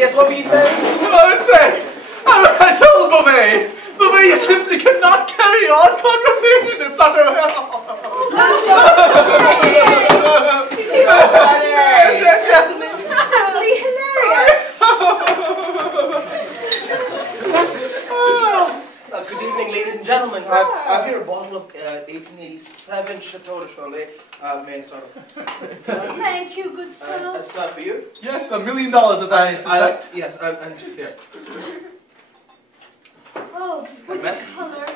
Yes, what were you saying? I was saying, I told Beauvais, you simply cannot carry on conversation in such a... Simply hilarious. Good evening, ladies and gentlemen. I've here a bottle of 1887 Chateau de Cholet. May I start off? Thank you, good sir. That's not for you? Yes, $1 million as I suspect. Yes, and here. Oh, exquisite color.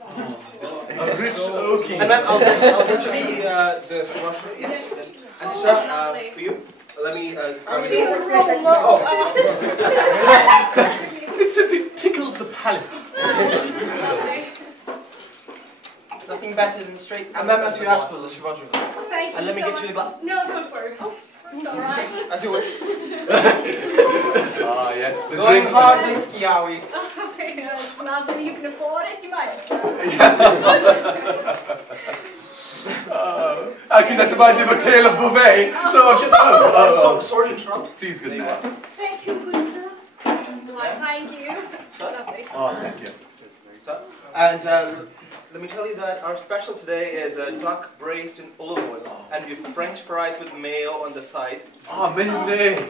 A rich oaky. And then I'll get you the Chevauche. Yes. And sir, for you, let me... It simply tickles the palate. Nothing better than straight... And then as you asked for the Chevauche. Oh, thank you. And let me get you the glass. No, don't worry. Oh, it's all right. As you wish. Ah, yes. The Going drink. hard whiskey, are we? Oh, yeah, it's lovely. You can afford it. You might. Actually, that reminds me of a tale of Beauvais. So I should... Sorry to interrupt. Please, good man. Thank you, good sir. Why, thank you. Lovely. Oh, thank you. And let me tell you that our special today is a duck braised in olive oil, and we have French fries with mayo on the side. Ah, mayonnaise.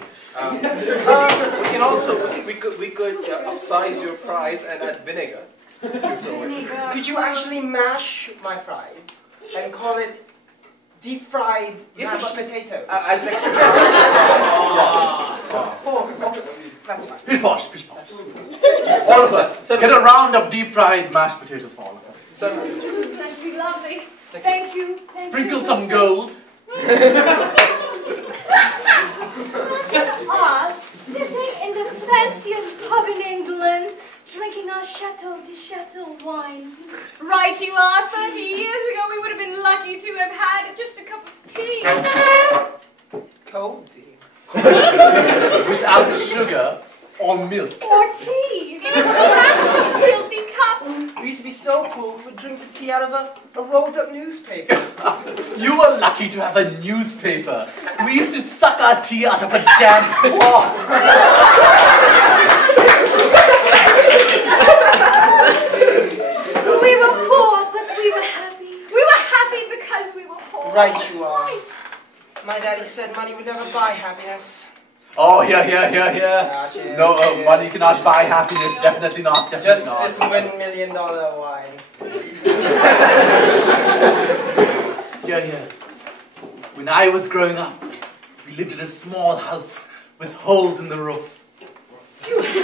We can also we could upsize your fries and add vinegar. Could you actually mash my fries and call it deep fried mashed potato? I think. Okay, that's fine. Pish posh, pish posh. All of us. Get a round of deep fried mashed potatoes for all of us. It's actually lovely. Thank you. Sprinkle some gold. Us sitting in the fanciest pub in England, drinking our Chateau de Chateau wine. Right you are. 30 years ago we would have been lucky to have had just a cup of tea. Cold tea. Without sugar or milk. Or tea. In a filthy cup. We used to be so cool, we would drink the tea out of a rolled up newspaper. You were lucky to have a newspaper. We used to suck our tea out of a damn cloth. We were poor, but we were happy. We were happy because we were poor. Right you are. Right. My daddy said money would never buy happiness. Oh, yeah. Cheers. No, money cannot buy happiness. Definitely not. Definitely Just not. this $1 million wine. Yeah. When I was growing up, we lived in a small house with holes in the roof. You had a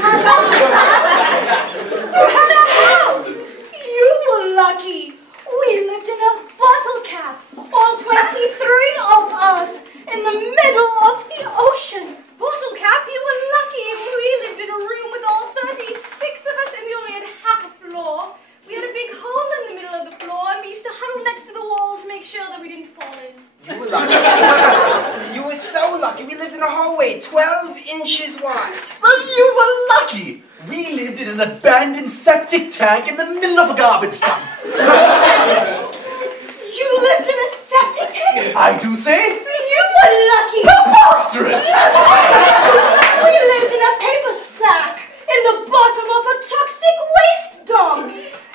house! You were lucky. We lived in a bottle cap, all 23 of us, in the middle of the ocean. Bottle cap, you were lucky. We lived in a room with all 36 of us and we only had half a floor. We had a big hole in the middle of the floor and we used to huddle next to the wall to make sure that we didn't fall in. You were lucky. You were so lucky. We lived in a hallway 12 inches wide. Well, you were lucky. We lived in an abandoned septic tank in the middle of a garbage dump. You lived in a septic tank? I do say, You were lucky. preposterous. We lived in a paper sack in the bottom of a toxic waste dump.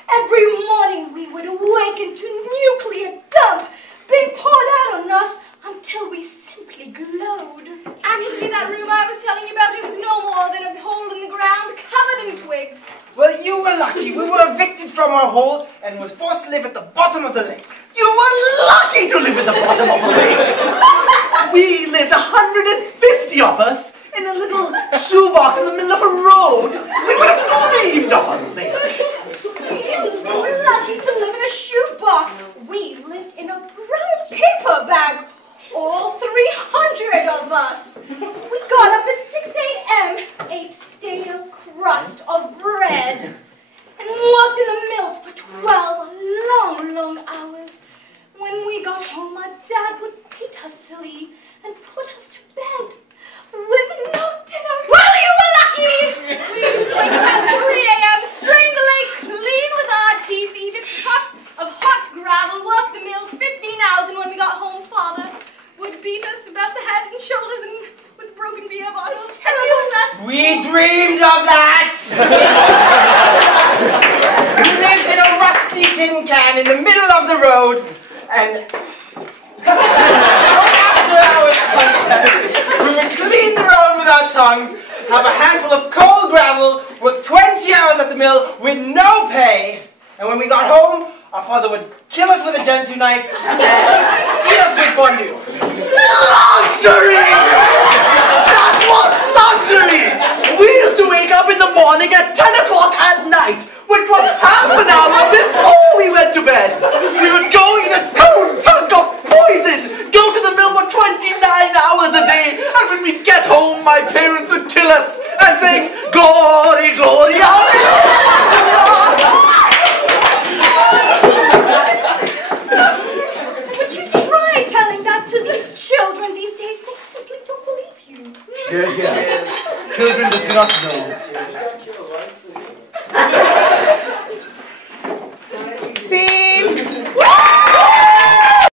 Every morning we would awaken to nuclear dump being poured out on us until we simply glowed. Actually, that room I was telling you about, it was no more than a hole in the ground covered in twigs. Well, you were lucky. We were evicted from our hole and were forced to live at the bottom of the lake. You were lucky to live at the bottom of a lake. We lived 150 of us in a little shoebox in the middle of a road. We would have dreamed of a lake. You were lucky to live in a shoebox. We lived in a brown paper bag. All 300 of us. We got up at 6 a.m., ate stale crust of bread, and walked in the mills for 12 long hours. When we got home, my dad would beat us silly and put us to bed with no dinner. Well, you were lucky! We used to wake up at 3 a.m., strain the lake clean with our teeth, eat a cup of hot gravel, work the mills 15 hours, and when we got home, Father would beat us about the head and shoulders and with We dreamed of that! We lived in a rusty tin can in the middle of the road, and after hours we would clean the road with our tongues, have a handful of cold gravel, work 20 hours at the mill with no pay, and when we got home, our father would kill us with a Gensu knife and eat us with fondue. Luxury! That was luxury! We used to wake up in the morning at 10 o'clock at night, which was half an hour before we went to bed. We would go eat a cold chunk of poison, go to the mill for 29 hours a day, and when we'd get home, my parents would kill us and sing, "Glory, glory, hallelujah!" Would you try telling that to these children these days? They simply don't believe you. Yes. Children do not know.